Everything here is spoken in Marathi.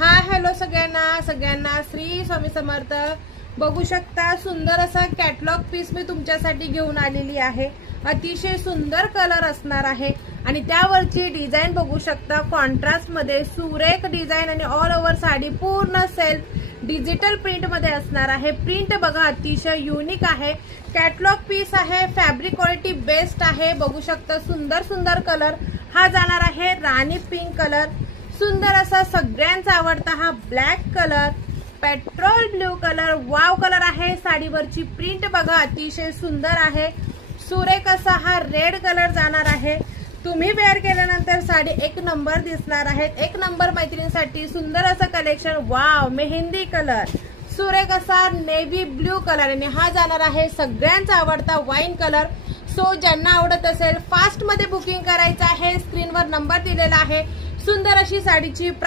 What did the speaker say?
हाय हॅलो सगळ्यांना श्री स्वामी समर्थ। बघू शकता सुंदर असा कॅटलॉग पीस मी तुमच्यासाठी घेऊन आलेली आहे। अतिशय सुंदर कलर असणार आहे आणि त्यावरची डिझाइन बघू शकता कॉन्ट्रास्ट मध्ये सुरेख डिझाइन आणि ऑल ओव्हर साडी पूर्ण सेल्फ डिजिटल प्रिंट मध्ये असणार आहे। प्रिंट बघा अतिशय युनिक आहे। कॅटलॉग पीस आहे, फॅब्रिक क्वालिटी बेस्ट आहे। बघू शकता सुंदर सुंदर कलर हा जाणार आहे राणी पिंक कलर, सुंदर असा सगळ्यांचा आवडता हा black colour, petrol blue colour, wow colour आहे। साडीवरची प्रिंट बघा अतिशय सुंदर आहे। सुरेख असा हा रेड कलर जाणार आहे। तुम्ही वेअर केल्यानंतर साडी एक नंबर दिसणार आहे। एक नंबर मैत्रिणींसाठी सुंदर असं कलेक्शन, वाव मेहंदी कलर, सुरेख असा नेव्ही ब्लू कलर आणि हा जाणार आहे सगळ्यांचा आवडता वाईन कलर। सो ज्यांना आवडत असेल फास्ट मध्ये बुकिंग करायचं आहे, स्क्रीनवर नंबर दिलेला आहे। सुंदर अशी साडीची